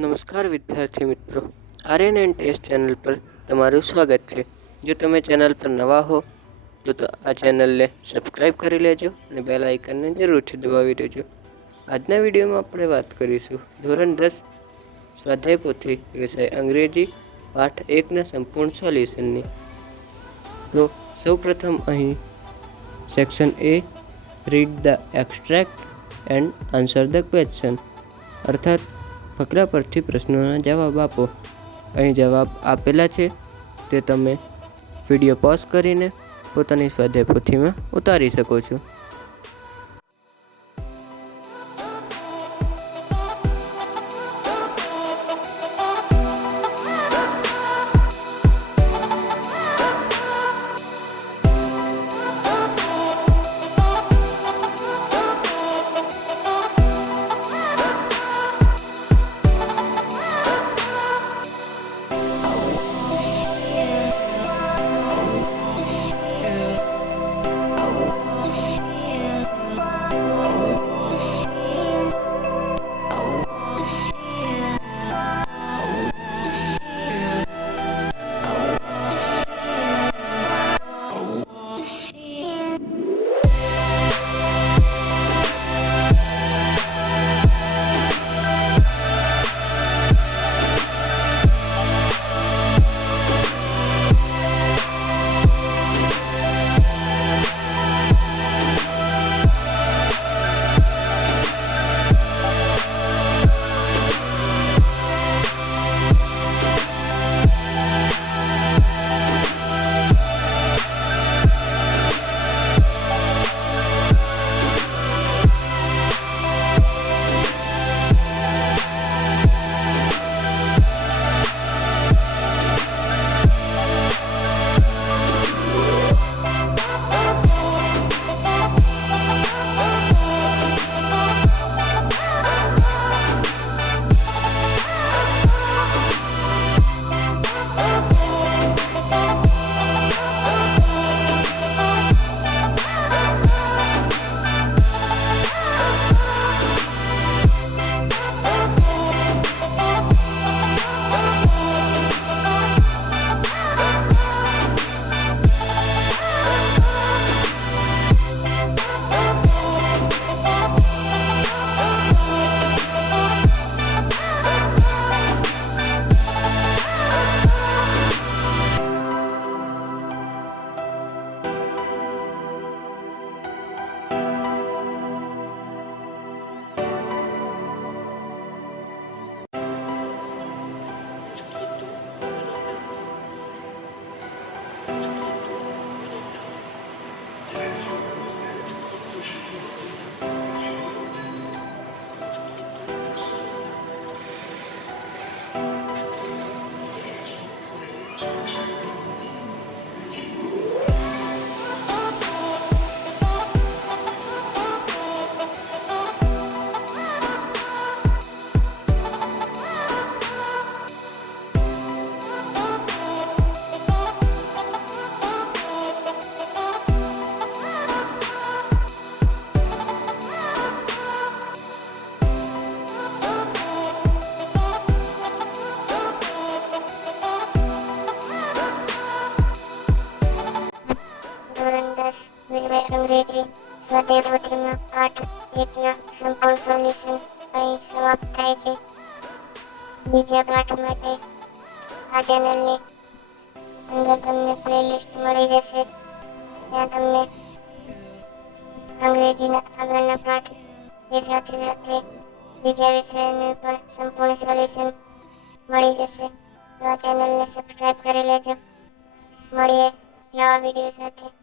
નમસ્કાર વિદ્યાર્થી મિત્રો, આર્યન એન્ડ ટેસ્ટ ચેનલ પર તમારું સ્વાગત છે। જો તમે ચેનલ પર નવા હો તો આ ચેનલને સબસ્ક્રાઈબ કરી લેજો અને બેલ આઇકનને જરૂરથી દબાવી દેજો। આજના વિડીયોમાં આપણે વાત કરીશું ધોરણ 10 સ્વાધ્યાય પોથી વિષય અંગ્રેજી પાઠ 1ના સંપૂર્ણ સોલ્યુશનની। તો સૌપ્રથમ અહીં section A read the extract and answer the question અર્થાત ફકરા પરથી પ્રશ્નોના જવાબ આપો। અહીં જવાબ આપેલા છે તે તમે વિડીયો પોઝ કરીને પોતાની સ્વાધ્યાય પોથીમાં ઉતારી શકો છો। વિષય અંગ્રેજી સ્વાધ્યાય પોથીમાં પાઠ 1ના સંપૂર્ણ સોલ્યુશન અહીં સમાપ્ત થાય છે। બીજા પાઠ માટે આ ચેનલની અંદર તમને પ્લેલિસ્ટ મળી જશે, ત્યાં તમને અંગ્રેજીના આગળના પાઠ એ સાથે સાથે બીજા વિષયોનું પણ સંપૂર્ણ સોલ્યુશન મળી જશે। તો આ ચેનલને સબસ્ક્રાઈબ કરી લેજો। મળીએ નવા વિડીયો સાથે।